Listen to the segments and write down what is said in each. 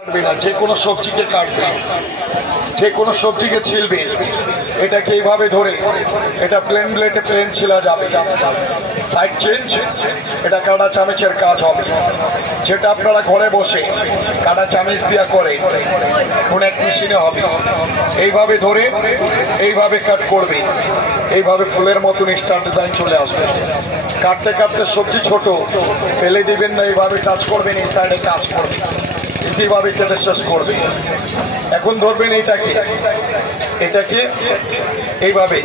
কাটবে না, যে কোনো সবজিকে কাটবে, যে কোনো সবজিকে ছিলবে, এটাকে এইভাবে ধরে এটা প্লেন ব্লেডে প্লেন ছিলা যাবে, সাইড চেঞ্জ, এটা কাটা চামচের কাজ হবে, যেটা আপনারা ঘরে বসে কাটা চামচ দিয়া করে কোন এক মেশিনে হবে। এইভাবে ধরে এইভাবে কাট করবে, এইভাবে ফুলের মতন স্টার ডিজাইন চলে আসবে। কাটতে কাটতে সবজি ছোট ফেলে দিবেন না, এইভাবে কাজ করবেন, এই সাইডে কাজ করবেন, ইজিভাবে কেটে শেষ করবে। এখন ধরবেন এটাকে, এটাকে এইভাবে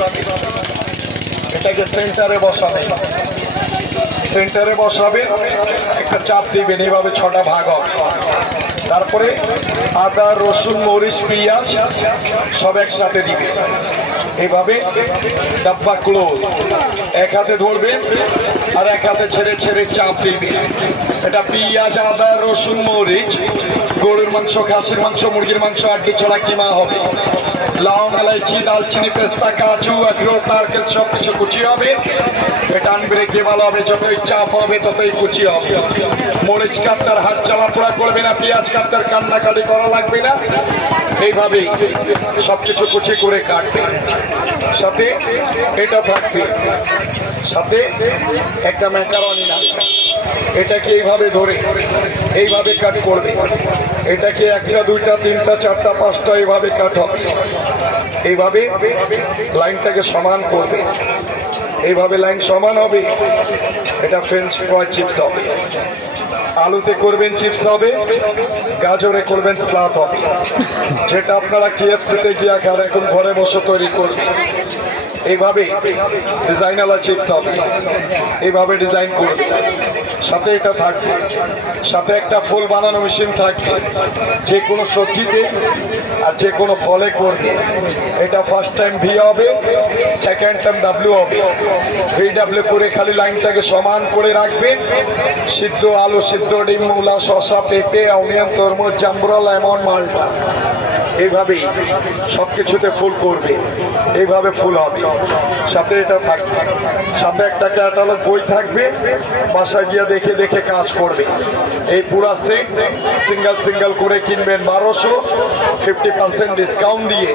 এটাকে সেন্টারে বসাবে, সেন্টারে বসাবে, একটা চাপ দিবেন, এইভাবে 6টা ভাগ হবে। তারপরে আদা রসুন মরিচ পেঁয়াজ সব একসাথে দিবে, এইভাবে ডাব্বা ক্লোজ। এক হাতে ধরবেন আর এক হাতে ছেড়ে ছেড়ে চাপ দিবে। এটা পেঁয়াজ আদা রসুন মরিচ, গরুর মাংস খাসির মাংস মুরগির মাংস আটকে ছড়া কিমা হবে। লং এলাইচি দালচিনি পেস্তা কাজু আখরোট নারকেল সব কিছু কুচি হবে। এটা আনব্রেকে ভালো হবে, যতই চাপ হবে ততই কুচি হবে। মরিচ কাটতার হাত চালাপোড়া করবে না, পেঁয়াজ কাটতার কান্নাকাটি করা লাগবে না। এইভাবেই সবকিছু কুচি করে কাটবে। সাথে এটা থাকবে, সাথে একটা ম্যাকারনি না, এটাকে এইভাবে ধরে এইভাবে কাট করবে। এটাকে একটা দুইটা তিনটা চারটা পাঁচটা এইভাবে কাট হবে। এইভাবে লাইনটাকে সমান করবে, এইভাবে লাইন সমান হবে। এটা ফ্রেঞ্চ ফ্রাই চিপস হবে, আলুতে করবেন চিপস হবে, গাজরে করবেন স্লাদ হবে, যেটা আপনারা KFC-তে গিয়ে খান, এখন ঘরে বসে তৈরি করবেন। এইভাবে ডিজাইনওয়ালা চিপস হবে, এইভাবে ডিজাইন করবে। সাথে এটা থাকবে, সাথে একটা ফুল বানানো মেশিন থাকবে, যে কোনো সবজিতে আর যে কোনো ফলে করবে। এটা ফার্স্ট টাইম ভি হবে, সেকেন্ড টাইম ডাব্লিউ হবে। VW করে খালি লাইনটাকে সমান করে রাখবে। সিদ্ধ আলু, সিদ্ধ ডিম, মূলা, শসা, পেঁপে, অনিয়ন, তরমুজ, জাম্বুরা, লেমন, মালটা, এইভাবেই সব কিছুতে ফুল করবে, এইভাবে ফুল হবে। সাথে এটা থাকবে, সাথে একটা ক্যাটালগ বই থাকবে, বাসায় গিয়ে দেখে দেখে কাজ করবে। এই পুরা সেট সিঙ্গেল সিঙ্গেল করে কিনবেন 1200, 50% ডিসকাউন্ট দিয়ে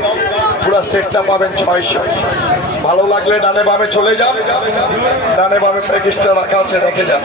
পুরা সেটটা পাবেন 600। ভালো লাগলে ডানে বামে চলে যান, ডানে বামে প্যাকেজটা রাখা আছে, রেখে যান।